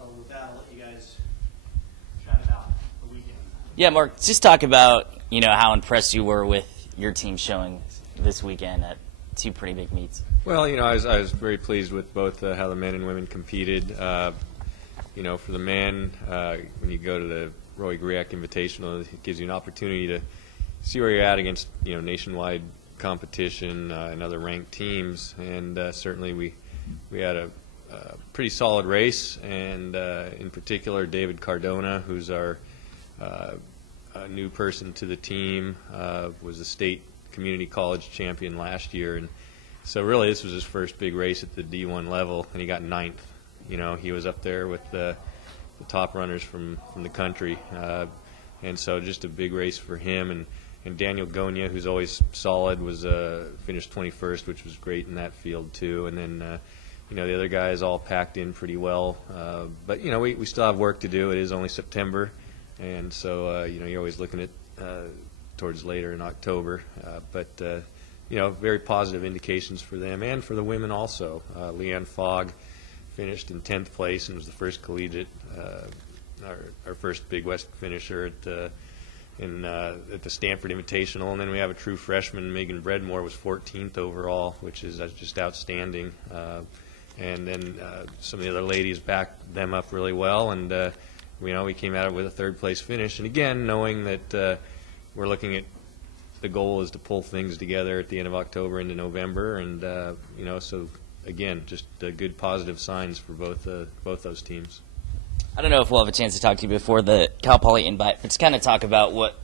So with that, I'll let you guys chat about the weekend. Yeah, Mark, just talk about how impressed you were with your team showing this weekend at two pretty big meets. Well, I was very pleased with both how the men and women competed. For the men, when you go to the Roy Griak Invitational, it gives you an opportunity to see where you're at against nationwide competition and other ranked teams. And certainly we had a pretty solid race. And in particular, David Cardona, who's our a new person to the team, was a state community college champion last year, and so really this was his first big race at the D1 level, and he got ninth. He was up there with the top runners from the country, and so just a big race for him. And Daniel Gonia, who's always solid, was finished 21st, which was great in that field too. And then the other guys all packed in pretty well, but we still have work to do. It is only September. And so, you're always looking at towards later in October. But very positive indications for them and for the women also. Leanne Fogg finished in 10th place and was the first collegiate, our first Big West finisher at the Stanford Invitational. And then we have a true freshman, Megan Bredmore, was 14th overall, which is just outstanding. And then some of the other ladies backed them up really well. And we came out with a third-place finish. And again, knowing that we're looking at the goal is to pull things together at the end of October into November. And, so, again, just good positive signs for both those teams. I don't know if we'll have a chance to talk to you before the Cal Poly invite, but to kind of talk about what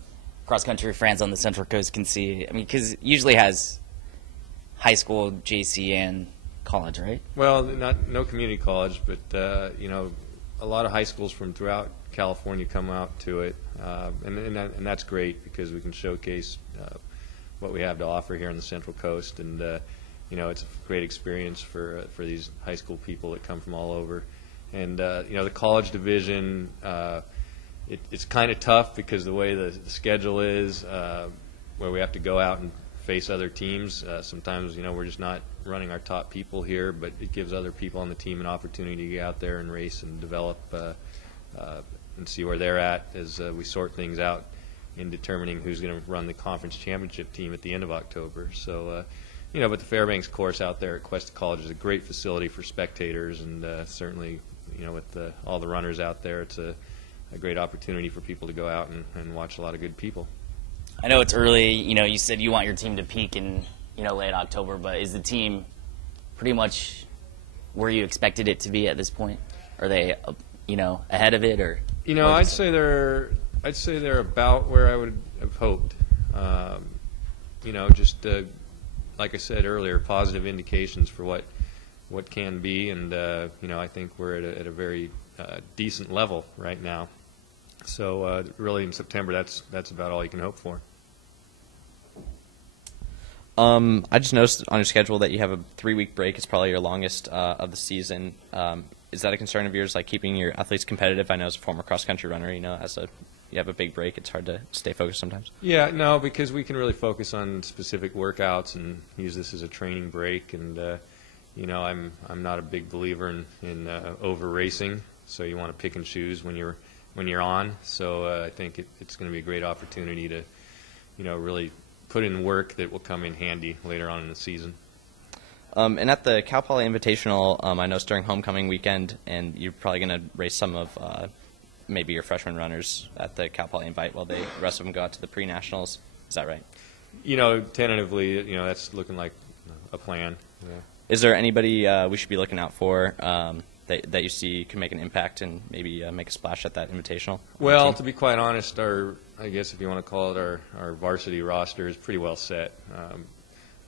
cross-country fans on the Central Coast can see. I mean, because it usually has high school, JC, and college, right? Well, no community college, but, a lot of high schools from throughout California come out to it, and that's great because we can showcase what we have to offer here on the Central Coast, and it's a great experience for these high school people that come from all over. And the college division, it's kind of tough because the way the schedule is, where we have to go out and face other teams. Sometimes we're just not running our top people here, but it gives other people on the team an opportunity to get out there and race and develop and see where they're at as we sort things out in determining who's going to run the conference championship team at the end of October. So, but the Fairbanks course out there at Cuesta College is a great facility for spectators, and certainly, with all the runners out there, it's a great opportunity for people to go out and watch a lot of good people. I know it's early. You said you want your team to peak in late October, but is the team pretty much where you expected it to be at this point? Are they ahead of it, or I'd say they're about where I would have hoped. Just like I said earlier, positive indications for what can be, and I think we're at a very decent level right now. So really in September, that's about all you can hope for. I just noticed on your schedule that you have a 3-week break. It's probably your longest of the season. Is that a concern of yours, like keeping your athletes competitive? I know as a former cross-country runner, you have a big break, it's hard to stay focused sometimes. Yeah, no, because we can really focus on specific workouts and use this as a training break. And I'm not a big believer in over racing, so you want to pick and choose when you're on. So I think it's going to be a great opportunity to really put in work that will come in handy later on in the season. And at the Cal Poly Invitational, I know it's during homecoming weekend, and you're probably going to race some of maybe your freshman runners at the Cal Poly Invite while the rest of them go out to the pre-nationals. Is that right? Tentatively, that's looking like a plan. Yeah. Is there anybody we should be looking out for that you see can make an impact and maybe make a splash at that Invitational? Well, to be quite honest, I guess if you want to call it our varsity roster is pretty well set.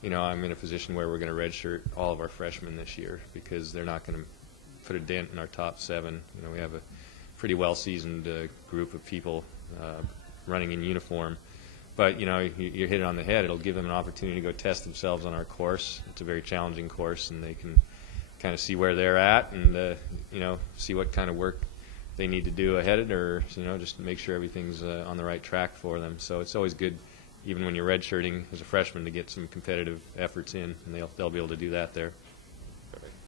I'm in a position where we're going to redshirt all of our freshmen this year because they're not going to put a dent in our top 7. We have a pretty well-seasoned group of people running in uniform. But, you hit it on the head. It'll give them an opportunity to go test themselves on our course. It's a very challenging course, and they can kind of see where they're at and, see what kind of work they need to do ahead of it, or, just to make sure everything's on the right track for them. So it's always good, even when you're redshirting as a freshman, to get some competitive efforts in, and they'll be able to do that there.